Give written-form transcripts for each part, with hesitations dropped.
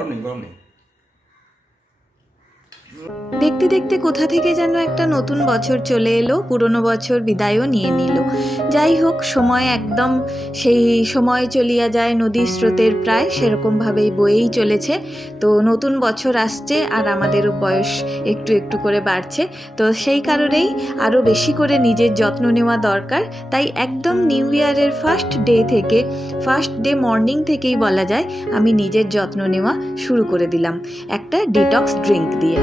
গরম নেই। দেখতে দেখতে কোথা থেকে যেন একটা নতুন বছর চলে এলো, পুরনো বছর বিদায়ও নিয়ে নিল। যাই হোক, সময় একদম সেই সময় চলিয়া যায় নদীর স্রোতের প্রায়, সেরকমভাবেই বয়েই চলেছে। তো নতুন বছর আসছে আর আমাদেরও বয়স একটু একটু করে বাড়ছে। তো সেই কারণেই আরও বেশি করে নিজের যত্ন নেওয়া দরকার। তাই একদম নিউ ইয়ারের ফার্স্ট ডে মর্নিং থেকেই বলা যায় আমি নিজের যত্ন নেওয়া শুরু করে দিলাম একটা ডিটক্স ড্রিঙ্ক দিয়ে।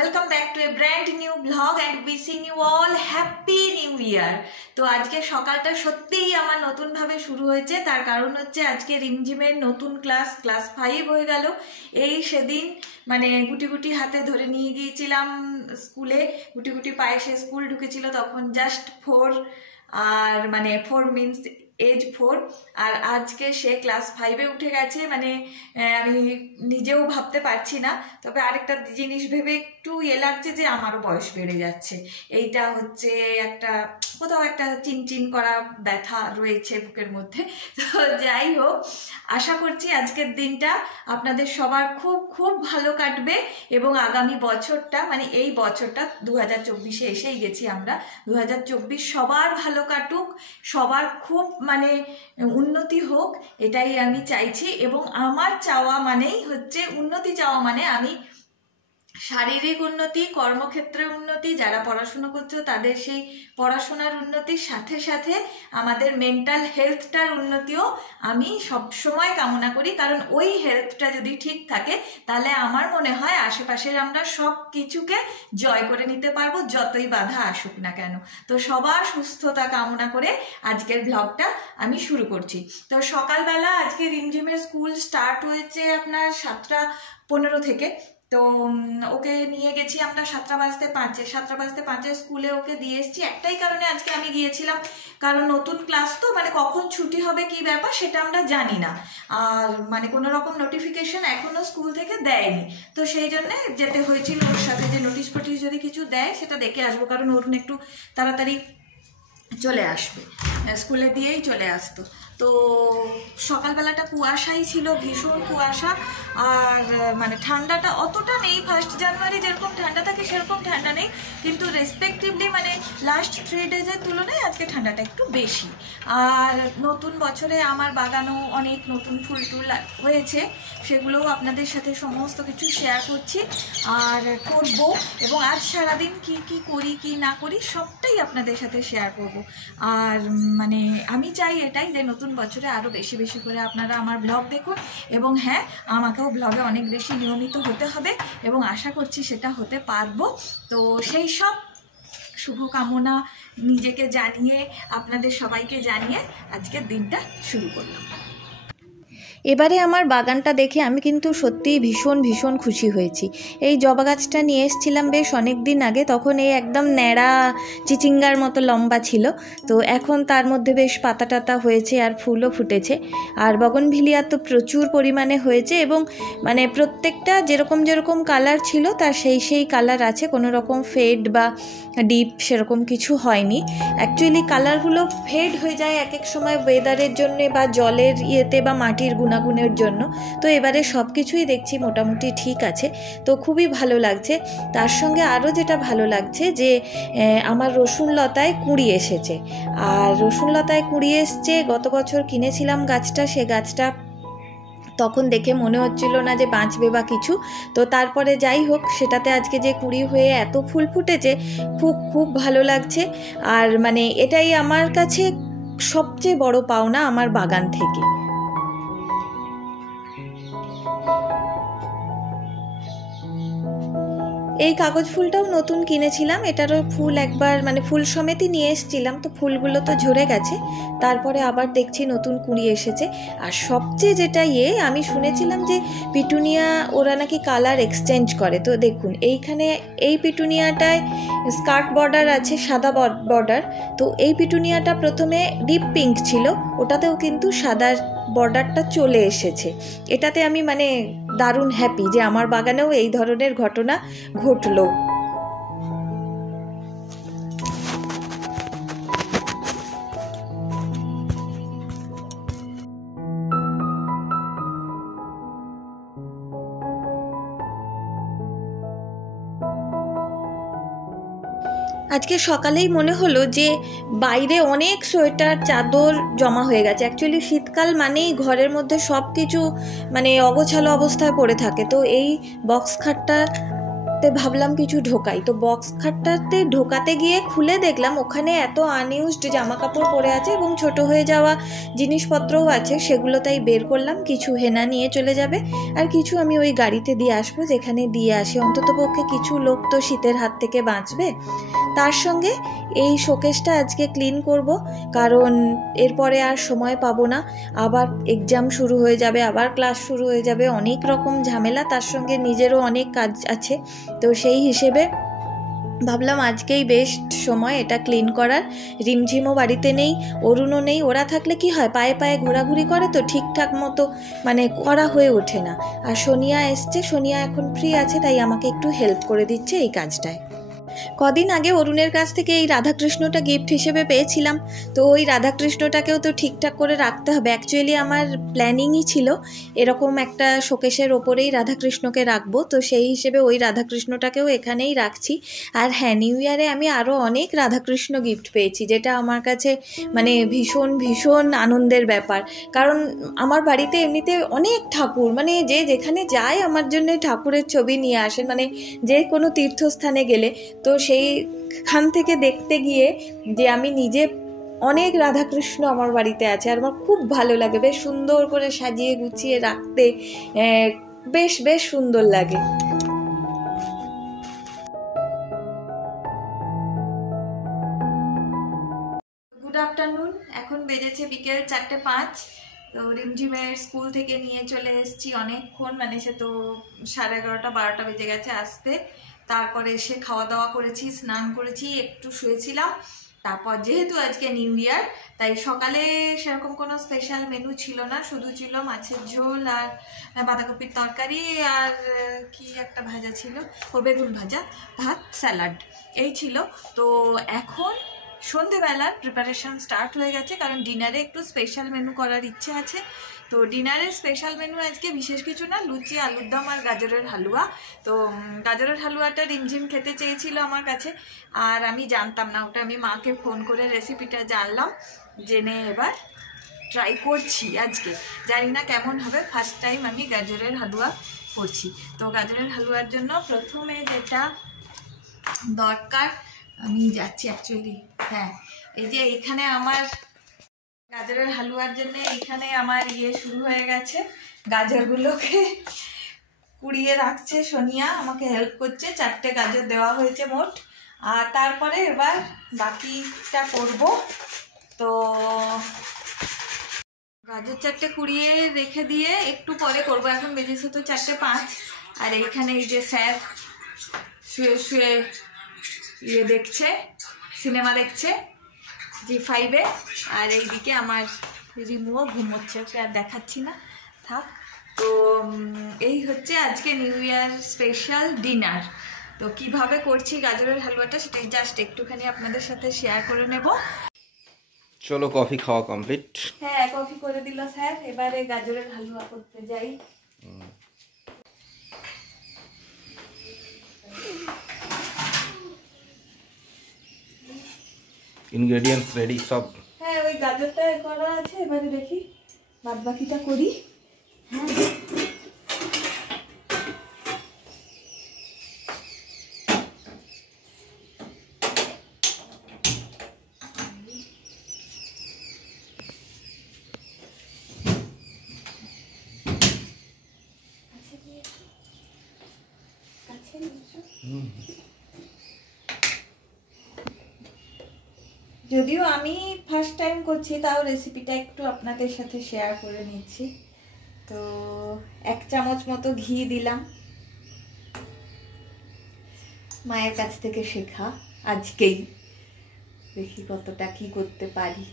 Welcome back to a brand new vlog and wishing you all happy new year. তো আজকে সকালটা সত্যিই আমার নতুন ভাবে শুরু হয়েছে। তার কারণ হচ্ছে আজকে রিমঝিমের নতুন ক্লাস 5 হয়ে গেল। এই সেদিন মানে গুটি গুটি হাতে ধরে নিয়ে গিয়েছিলাম স্কুলে, গুটি গুটি পায়ে সে স্কুল ঢুকেছিল তখন জাস্ট 4, আর মানে 4 মিনস এজ 4, আর আজকে সে ক্লাস 5-এ উঠে গেছে। মানে আমি নিজেও ভাবতে পারছি না। তবে আরেকটা জিনিস ভেবে একটু লাগছে যে আমারও বয়স বেড়ে যাচ্ছে। এইটা হচ্ছে একটা কোথাও একটা চিনচিন করা ব্যথা রয়েছে বুকের মধ্যে। তো যাই হোক, আশা করছি আজকের দিনটা আপনাদের সবার খুব খুব ভালো কাটবে এবং আগামী বছরটা মানে এই বছরটা 2024-এ এসেই গেছি আমরা, 2024 সবার ভালো কাটুক, সবার খুব মানে উন্নতি হোক, এটাই আমি চাইছি। এবং আমার চাওয়া মানেই হচ্ছে উন্নতি চাওয়া মানে আমি শারীরিক উন্নতি, কর্মক্ষেত্রে উন্নতি, যারা পড়াশোনা করছে তাদের সেই পড়াশোনার উন্নতির সাথে সাথে আমাদের মেন্টাল হেলথটার উন্নতিও আমি সবসময় কামনা করি। কারণ ওই হেলথটা যদি ঠিক থাকে তাহলে আমার মনে হয় আশেপাশের আমরা সব কিছুকে জয় করে নিতে পারবো, যতই বাধা আসুক না কেন। তো সবার সুস্থতা কামনা করে আজকের ব্লগটা আমি শুরু করছি। তো সকালবেলা আজকে রিমঝিমের স্কুল স্টার্ট হয়েছে আপনার 7:15 থেকে। তো ওকে নিয়ে গেছি আমরা 7:05 স্কুলে ওকে দিয়ে এসেছি। একটাই কারণে আজকে আমি গিয়েছিলাম, কারণ নতুন ক্লাস তো মানে কখন ছুটি হবে কি ব্যাপার সেটা আমরা জানি না, আর মানে কোনো রকম নোটিফিকেশন এখনো স্কুল থেকে দেয়নি। তো সেই জন্য যেতে হয়েছিল ওর সাথে, যে নোটিশ ফোটিশ যদি কিছু দেয় সেটা দেখে আসবো, কারণ অরুণ একটু তাড়াতাড়ি চলে আসবে, স্কুলে দিয়েই চলে আসতো। তো সকালবেলাটা কুয়াশাই ছিল, ভীষণ কুয়াশা, আর মানে ঠান্ডাটা অতটা নেই। 1 জানুয়ারি যেরকম ঠান্ডা থাকে সেরকম ঠান্ডা নেই, কিন্তু রেসপেক্টিভলি মানে লাস্ট 3 ডেজের তুলনায় আজকে ঠান্ডাটা একটু বেশি। আর নতুন বছরে আমার বাগানও অনেক নতুন ফুল টুল হয়েছে, সেগুলোও আপনাদের সাথে সমস্ত কিছু শেয়ার করছি আর করব। এবং আজ সারাদিন কি কি করি কি না করি সবটাই আপনাদের সাথে শেয়ার করব। আর মানে আমি চাই এটাই যে নতুন বছরে আরও বেশি বেশি করে আপনারা আমার ব্লগ দেখুন, এবং হ্যাঁ, আমাকেও ব্লগে অনেক বেশি নিয়মিত হতে হবে এবং আশা করছি সেটা হতে পারবো। তো সেই সব শুভকামনা নিজেকে জানিয়ে আপনাদের সবাইকে জানিয়ে আজকের দিনটা শুরু করলাম। এবারে আমার বাগানটা দেখে আমি কিন্তু সত্যিই ভীষণ ভীষণ খুশি হয়েছি। এই জবা গাছটা নিয়ে এসেছিলাম বেশ অনেক দিন আগে, তখন এই একদম ন্যাড়া চিচিঙ্গার মতো লম্বা ছিল। তো এখন তার মধ্যে বেশ পাতা টাতা হয়েছে আর ফুলও ফুটেছে। আর বগনভিলিয়া তো প্রচুর পরিমাণে হয়েছে, এবং মানে প্রত্যেকটা যেরকম যেরকম কালার ছিল তার সেই কালার আছে, কোনো রকম ফেড বা ডিপ সেরকম কিছু হয়নি। অ্যাকচুয়ালি কালারগুলো ফেড হয়ে যায় এক এক সময় ওয়েদারের জন্যে বা জলের ইয়েতে বা মাটির গুণাগুণের জন্য। তো এবারে সব কিছুই দেখছি মোটামুটি ঠিক আছে, তো খুবই ভালো লাগছে। তার সঙ্গে আরও যেটা ভালো লাগছে যে আমার রসুন লতায় কুঁড়ি এসেছে, আর রসুন লতায় কুঁড়ি এসছে। গত বছর কিনেছিলাম গাছটা, সে গাছটা তখন দেখে মনে হচ্ছিল না যে বাঁচবে বা কিছু। তো তারপরে যাই হোক, সেটাতে আজকে যে কুঁড়ি হয়ে এত ফুল ফুটেছে, খুব খুব ভালো লাগছে। আর মানে এটাই আমার কাছে সবচেয়ে বড় পাওনা আমার বাগান থেকে। এই কাগজ ফুলটাও নতুন কিনেছিলাম, এটারও ফুল একবার মানে ফুল সমেতই নিয়ে এসেছিলাম, তো ফুলগুলো তো ঝরে গেছে, তারপরে আবার দেখছি নতুন কুঁড়ি এসেছে। আর সবচেয়ে যেটা আমি শুনেছিলাম যে পিটুনিয়া ওরা নাকি কালার এক্সচেঞ্জ করে। তো দেখুন এইখানে এই পিটুনিয়াটায় স্কার্ট বর্ডার আছে, সাদা বর্ডার। তো এই পিটুনিয়াটা প্রথমে ডিপ পিঙ্ক ছিল, ওটাতেও কিন্তু সাদা বর্ডারটা চলে এসেছে। এটাতে আমি মানে দারুণ হ্যাপি যে আমার বাগানেও এই ধরনের ঘটনা ঘটলো। আজকে সকালেই মনে হলো যে বাইরে অনেক সোয়েটার চাদর জমা হয়ে গেছে। অ্যাকচুয়ালি শীতকাল মানেই ঘরের মধ্যে সব কিছু মানে অগোছালো অবস্থায় পড়ে থাকে। তো এই বক্স খাটটাতে ভাবলাম কিছু ঢোকাই। তো বক্স খাটটাতে ঢোকাতে গিয়ে খুলে দেখলাম ওখানে এত আনইউজড জামা কাপড় পরে আছে এবং ছোট হয়ে যাওয়া জিনিসপত্রও আছে। সেগুলো তাই বের করলাম, কিছু হেনা নিয়ে চলে যাবে আর কিছু আমি ওই গাড়িতে দিয়ে আসবো, যেখানে দিয়ে আসি অন্ততপক্ষে কিছু লোক তো শীতের হাত থেকে বাঁচবে। তার সঙ্গে এই শোকেসটা আজকে ক্লিন করব, কারণ এরপরে আর সময় পাবো না। আবার এক্সাম শুরু হয়ে যাবে, আবার ক্লাস শুরু হয়ে যাবে, অনেক রকম ঝামেলা, তার সঙ্গে নিজেরও অনেক কাজ আছে। তো সেই হিসেবে ভাবলাম আজকেই বেস্ট সময় এটা ক্লিন করার। রিমঝিমও বাড়িতে নেই, অরুণও নেই। ওরা থাকলে কি হয়, পায়ে পায়ে ঘোরাঘুরি করে তো ঠিকঠাক মতো মানে করা হয়ে ওঠে না। আর সোনিয়া এসছে, সোনিয়া এখন ফ্রি আছে, তাই আমাকে একটু হেল্প করে দিচ্ছে এই কাজটায়। কদিন আগে অরুণের কাছ থেকে এই রাধাকৃষ্ণটা গিফট হিসেবে পেয়েছিলাম। তো ওই রাধাকৃষ্ণটাকেও তো ঠিকঠাক করে রাখতে হবে। অ্যাকচুয়ালি আমার প্ল্যানিংই ছিল এরকম একটা শোকেসের ওপরেই রাধাকৃষ্ণকে রাখবো। তো সেই হিসেবে ওই রাধাকৃষ্ণটাকেও এখানেই রাখছি। আর হ্যাঁ, নিউ ইয়ারে আমি আরও অনেক রাধাকৃষ্ণ গিফট পেয়েছি, যেটা আমার কাছে মানে ভীষণ ভীষণ আনন্দের ব্যাপার। কারণ আমার বাড়িতে এমনিতে অনেক ঠাকুর, মানে যে যেখানে যায় আমার জন্য ঠাকুরের ছবি নিয়ে আসেন, মানে যে কোনো তীর্থস্থানে গেলে। তো সেইখান থেকে দেখতে গিয়ে যে আমি নিজে অনেক রাধাকৃষ্ণ আমার বাড়িতে আছে, আর আমার খুব ভালো লাগে, বেশ সুন্দর করে সাজিয়ে গুছিয়ে রাখতে বেশ বেশ সুন্দর লাগে। গুড আফটারনুন, এখন বেজেছে বিকেল 4:05। তো রিমঝিমের স্কুল থেকে নিয়ে চলে এসেছি অনেকক্ষণ, মানে সে তো 11:30 12টা বেজে গেছে আসতে। তারপরে এসে খাওয়া দাওয়া করেছি, স্নান করেছি, একটু শুয়েছিলাম। তারপর যেহেতু আজকে নিউ ইয়ার, তাই সকালে সেরকম কোনো স্পেশাল মেনু ছিল না, শুধু ছিল মাছের ঝোল আর বাঁধাকপির তরকারি আর কি একটা ভাজা ছিল, ও বেগুন ভাজা, ভাত, স্যালাড, এই ছিল। তো এখন সন্ধেবেলার প্রিপারেশন স্টার্ট হয়ে গেছে, কারণ ডিনারে একটু স্পেশাল মেনু করার ইচ্ছে আছে। তো ডিনারের স্পেশাল মেনু আজকে বিশেষ কিছু না, লুচি, আলুর দম আর গাজরের হালুয়া। তো গাজরের হালুয়াটা রিমঝিম খেতে চেয়েছিল আমার কাছে, আর আমি জানতাম না ওটা। আমি মাকে ফোন করে রেসিপিটা জানলাম, জেনে এবার ট্রাই করছি আজকে। জানি না কেমন হবে, ফার্স্ট টাইম আমি গাজরের হালুয়া করছি। তো গাজরের হালুয়ার জন্য প্রথমে যেটা দরকার, আমি যাচ্ছি অ্যাকচুয়ালি, হ্যাঁ, এই যে এখানে আমার গাজরের হালুয়ার জন্য এখানে আমার শুরু হয়ে গেছে। গাজরগুলোকে কুড়িয়ে রাখছে সোনিয়া, আমাকে হেল্প করছে। 4টে গাজর দেওয়া হয়েছে মোট। আর তারপরে এবার বাকিটা করব। তো গাজর 4টে কুড়িয়ে রেখে দিয়ে একটু পরে করব। এখন বেজেছে তো 4:05। আর এইখানে এই যে স্যার শুয়ে শুয়ে দেখছে, সিনেমা দেখছে জি5-এ। আর এইদিকে আমার রিমুও ঘুমোচ্ছে, ওকে আর দেখাচ্ছি না, থাক। তো এই হচ্ছে আজকে নিউ ইয়ার স্পেশাল ডিনার। তো কিভাবে করছি গাজরের হালুয়াটা সেটাই জাস্ট একটুখানি আপনাদের সাথে শেয়ার করে নেব। চলো, কফি খাওয়া কমপ্লিট। হ্যাঁ, কফি করে দিল স্যার, এবারে গাজরের হালুয়া করতে যাই। ইনগ্রেডিয়েন্টস রেডি সব। হ্যাঁ, ওই গাজরটা করা আছে, এবারে দেখি বাদ বাকিটা করি। হ্যাঁ, যদিও আমি ফার্স্ট টাইম করছি, তাও রেসিপিটা একটু আপনাদের সাথে শেয়ার করে নিচ্ছি। তো 1 চামচ মতো ঘি দিলাম, মায়ের কাছ থেকে শেখা আজকেই, দেখি কতটা কি করতে পারি।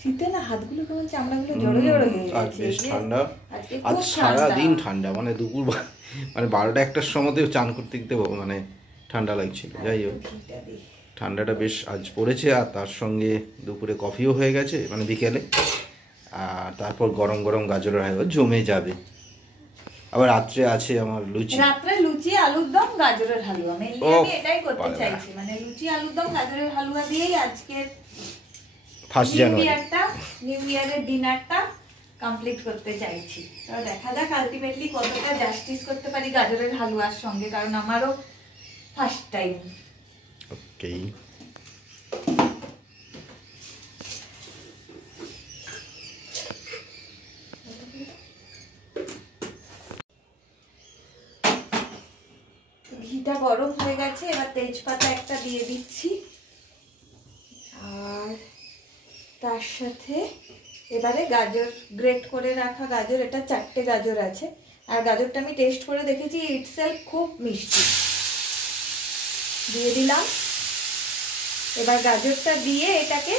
শীতে না হাতগুলো কেমন চামড়াগুলো জড়ো জড়ো হয়ে আজ গেছে। বেশ ঠান্ডা, আজকে আজ খুব সারাদিন ঠান্ডা, মানে দুপুর মানে 12টা-1টার সময়তেও চান করতে মানে ঠান্ডা লাগছিল। যাই হোক, ঠান্ডাটা বেশ আজ পড়েছে, আর তার সঙ্গে দুপুরে কফিও হয়ে গেছে, মানে বিকেলে। আর তারপর গরম গরম গাজরের হালুয়া জমে যাবে। আবার রাত্রে আছে আমার লুচি। রাত্রে লুচি আলুর দম গাজরের হালুয়া, মেনলি আমি এটাই করতে চাইছি, মানে লুচি আলুর দম গাজরের হালুয়া দিয়েই আজকের ফার্স্ট জানুয়ারি নিউ ইয়ারের ডিনারটা কমপ্লিট করতে চাইছি। তো দেখা যাক আলটিমেটলি কতটা জাস্টিস করতে পারি গাজরের হালুয়ার সঙ্গে, কারণ আমারও ফার্স্ট টাইম। ওকে, ঘিটা গরম হয়ে গেছে, এবার তেজপাতা একটা দিয়ে দিচ্ছি, আর তার সাথে এবারে গাজর, গ্রেট করে রাখা গাজর, এটা 4টে গাজর আছে, আর গাজরটা আমি টেস্ট করে দেখেছি ইটসেলফ খুব মিষ্টি, দিয়ে দিলাম। এবার গাজরটা দিয়ে এটাকে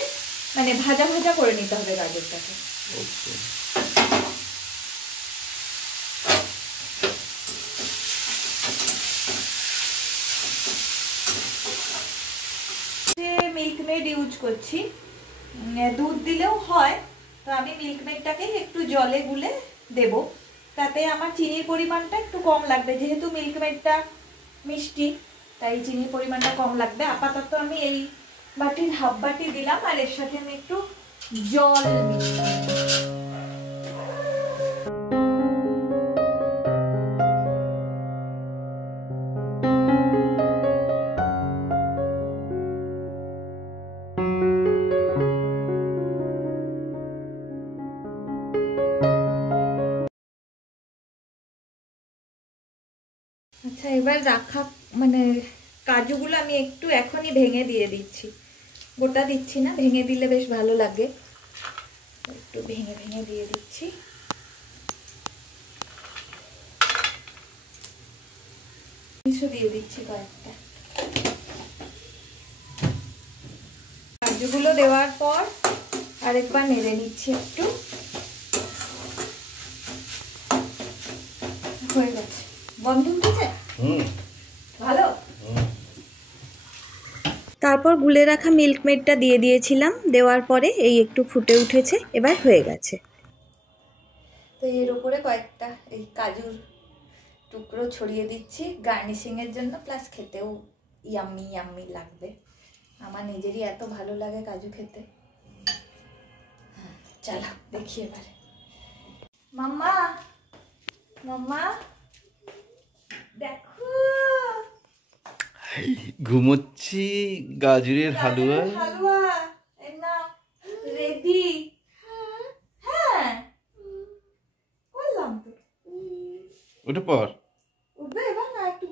মানে ভাজা ভাজা করে নিতে হবে গাজরটাকে। ওকে, মিল্কমেড ইউজ করছি, দুধ দিলেও হয়, তো আমি মিল্কমেডটাকে একটু জলে গুলে দেব, তাতে আমার চিনির পরিমাণটা একটু কম লাগবে, যেহেতু মিল্কমেডটা মিষ্টি তাই চিনির পরিমাণটা কম লাগবে। আপাতত আমি এই বাটির হাফ বাটি দিলাম, আর এর সাথে আমি একটু জল মিশিয়ে আচ্ছা, এবার রাখা মানে কাজুগুলো আমি একটু এখনই ভেঙে দিয়ে দিচ্ছি, গোটা দিচ্ছি না, ভেঙে দিলে বেশ ভালো লাগে, একটু ভেঙে ভেঙে দিয়ে দিচ্ছি। দিয়ে দিচ্ছি কয়েকটা। কাজুগুলো দেওয়ার পর আরেকবার নেড়ে নিচ্ছি একটু, হয়ে গেছে। বন্ধ উঠেছে ভালো। তারপর গুলে রাখা মিল্কমেডটা দিয়ে দিয়েছিলাম, দেওয়ার পরে এই একটু ফুটে উঠেছে, এবার হয়ে গেছে। তো এর উপরে কয়েকটা এই কাজুর টুকরো ছড়িয়ে দিচ্ছি গার্নিশিং এর জন্য, প্লাস খেতেও ইয়াম্মি ইয়াম্মি লাগবে। আমার নিজেরই এত ভালো লাগে কাজু খেতে। চলো দেখি এবারে। মাম্মা মাম্মা দেখো, ঘুমোচ্ছি গাজরের হালুয়া। হালুয়া এই নাও রেডি। হ্যাঁ বললাম তো, ওটা পর উঠবে এবার না, একটু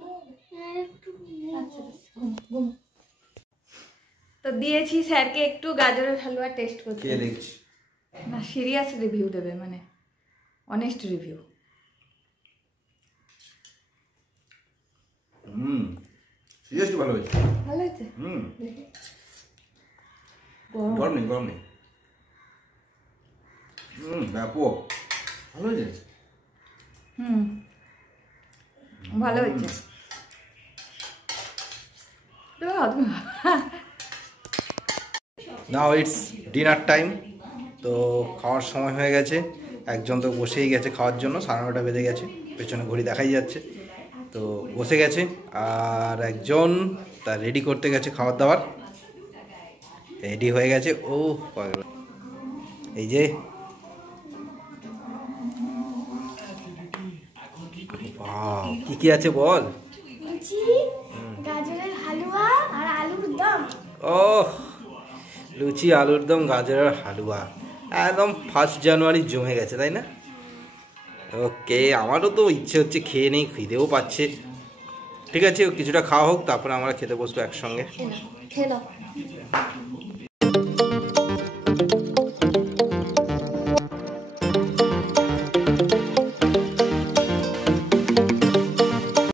আচ্ছা ঘুম। তো দিয়েছি স্যারকে একটু গাজরের হালুয়া টেস্ট করতে। কে দেখছি না, সিরিয়াস রিভিউ দেবে, মানে অনেস্ট রিভিউ। সিরিয়াসলি ভালো হয়েছে। ভালো হয়েছে। গরম নেই, গরম নেই। ব্যাপক ভালো হয়েছে। ভালো হয়েছে। Now it's dinner time. তো খাওয়ার সময় হয়ে গেছে, একজন তো বসেই গেছে খাওয়ার জন্য, 9:30 বেজে গেছে, পেছনে ঘড়ি দেখাই যাচ্ছে। তো বসে গেছে, আর একজন তা রেডি করতে গেছে খাবার দাবার, রেডি হয়ে গেছে। ও এই যে কি কি আছে বল। লুচি, গাজরের হালুয়া আর আলুর দম। ও লুচি, আলুর দম, গাজরের হালুয়া, একদম 1 জানুয়ারি জমে গেছে, তাই না? ওকে, আমারও তো ইচ্ছে হচ্ছে খেয়ে নেই, খিদেও পাচ্ছে। ঠিক আছে, কিছুটা খাওয়া হোক, তারপরে আমরা খেতে বসবো একসঙ্গে। খেয়ে নাও।